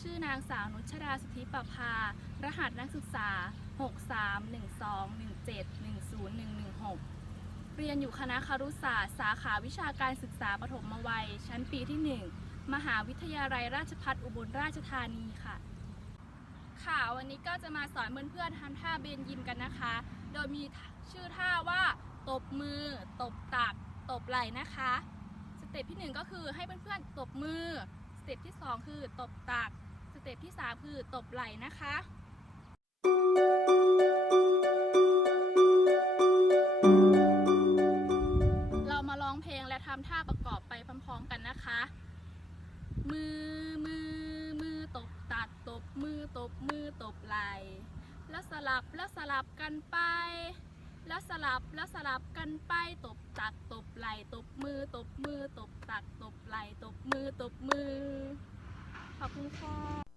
ชื่อนางสาวนุชราสุทธิปภา รหัสนักศึกษา 6312171016 เรียนอยู่คณะคารุศาสตร์ สาขาวิชาการศึกษาปฐมวัย ชั้นปีที่ 1 มหาวิทยาลัยราชภัฏอุบลราชธานีค่ะ ค่ะวันนี้ก็จะมาสอนเพื่อนๆทำท่าเบนยิมกันนะคะ โดยมีชื่อท่าว่า ตบมือ ตบตัก ตบไหล่นะคะ สเต็ปที่หนึ่งก็คือให้เพื่อนๆตบมือ สเต็ปที่สองคือตบตัก สเต็ปที่สามคือตบไหล่นะคะเรามาร้องเพลงและทำท่าประกอบไปพร้อมๆกันนะคะ มือ มือ มือตบตักตบมือตบมือตบไหล่แล้วสลับแล้วสลับกันไป แล้วสลับแล้วสลับกันไป ตบตักตบไหล่ตบมือตบมือตบตักตบไหล่ตบ มือตบมือ ขอบคุณค่ะ